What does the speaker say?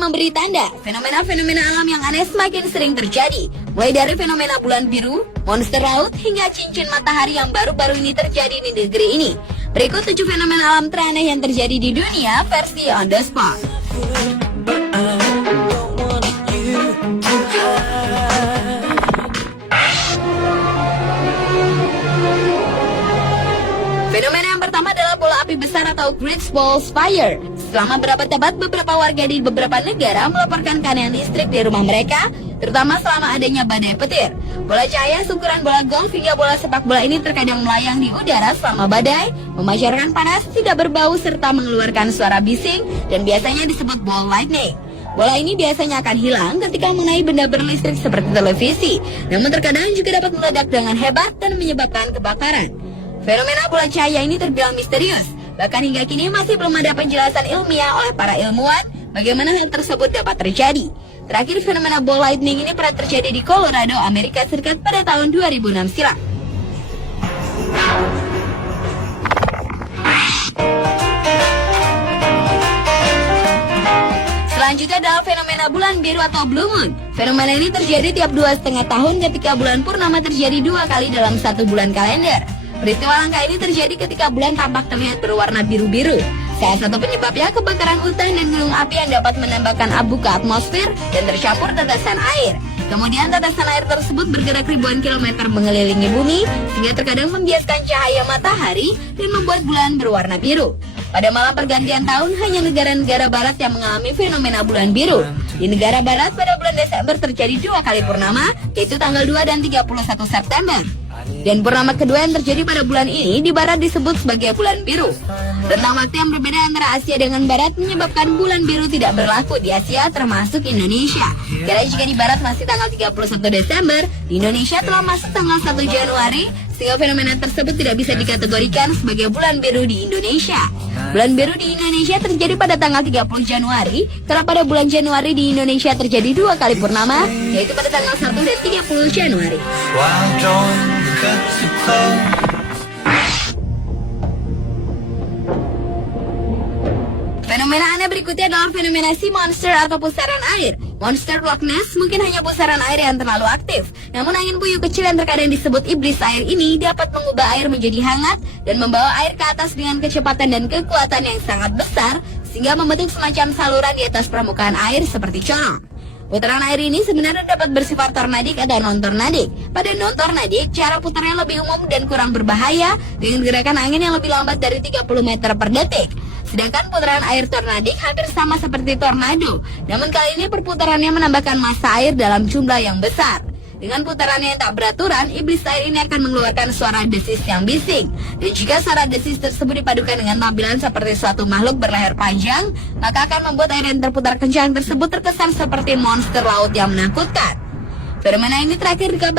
memberi tanda fenomena-fenomena alam yang aneh semakin sering terjadi. Mulai dari fenomena bulan biru, monster laut, hingga cincin matahari yang baru-baru ini terjadi di negeri ini. Berikut 7 fenomena alam teraneh yang terjadi di dunia versi on the spot. Fenomena yang pertama adalah bola api besar atau Great Balls Fire. Selama berabad-abad, beberapa warga di beberapa negara melaporkan keanehan listrik di rumah mereka, terutama selama adanya badai petir. Bola cahaya seukuran bola golf hingga bola sepak bola ini terkadang melayang di udara selama badai, memancarkan panas, tidak berbau, serta mengeluarkan suara bising, dan biasanya disebut ball lightning. Bola ini biasanya akan hilang ketika mengenai benda berlistrik seperti televisi, namun terkadang juga dapat meledak dengan hebat dan menyebabkan kebakaran. Fenomena bola cahaya ini terbilang misterius, bahkan hingga kini masih belum ada penjelasan ilmiah oleh para ilmuwan bagaimana hal tersebut dapat terjadi. Terakhir, fenomena ball lightning ini pernah terjadi di Colorado, Amerika Serikat pada tahun 2006 silam. Selanjutnya adalah fenomena bulan biru atau blue moon. Fenomena ini terjadi tiap 2,5 tahun ketika bulan purnama terjadi 2 kali dalam 1 bulan kalender. Peristiwa langka ini terjadi ketika bulan tampak terlihat berwarna biru-biru. Salah satu penyebabnya kebakaran hutan dan gunung api yang dapat menembakkan abu ke atmosfer dan tercampur tetesan air. Kemudian tetesan air tersebut bergerak ribuan kilometer mengelilingi bumi, sehingga terkadang membiaskan cahaya matahari dan membuat bulan berwarna biru. Pada malam pergantian tahun, hanya negara-negara barat yang mengalami fenomena bulan biru. Di negara barat, pada bulan Desember terjadi 2 kali purnama, yaitu tanggal 2 dan 31 September. Dan purnama kedua yang terjadi pada bulan ini di barat disebut sebagai bulan biru. Rentang waktu yang berbeda antara Asia dengan barat menyebabkan bulan biru tidak berlaku di Asia termasuk Indonesia. Karena jika di barat masih tanggal 31 Desember, di Indonesia telah masuk tanggal 1 Januari, sehingga fenomena tersebut tidak bisa dikategorikan sebagai bulan biru di Indonesia. Bulan biru di Indonesia terjadi pada tanggal 30 Januari, karena pada bulan Januari di Indonesia terjadi 2 kali purnama, yaitu pada tanggal 1 dan 30 Januari. Fenomena aneh berikutnya adalah fenomena sea monster atau pusaran air. Monster Loch Ness mungkin hanya pusaran air yang terlalu aktif, namun angin puyuh kecil yang terkadang disebut iblis air ini dapat mengubah air menjadi hangat dan membawa air ke atas dengan kecepatan dan kekuatan yang sangat besar, sehingga membentuk semacam saluran di atas permukaan air seperti corong. Putaran air ini sebenarnya dapat bersifat tornadik atau non-tornadik. Pada non-tornadik, cara putarnya lebih umum dan kurang berbahaya dengan gerakan angin yang lebih lambat dari 30 meter per detik. Sedangkan putaran air tornadik hampir sama seperti tornado, namun kali ini perputarannya menambahkan massa air dalam jumlah yang besar. Dengan putarannya yang tak beraturan, iblis air ini akan mengeluarkan suara desis yang bising. Dan jika suara desis tersebut dipadukan dengan tampilan seperti suatu makhluk berleher panjang, maka akan membuat air yang terputar kencang tersebut terkesan seperti monster laut yang menakutkan. Fenomena ini terakhir dikabarkan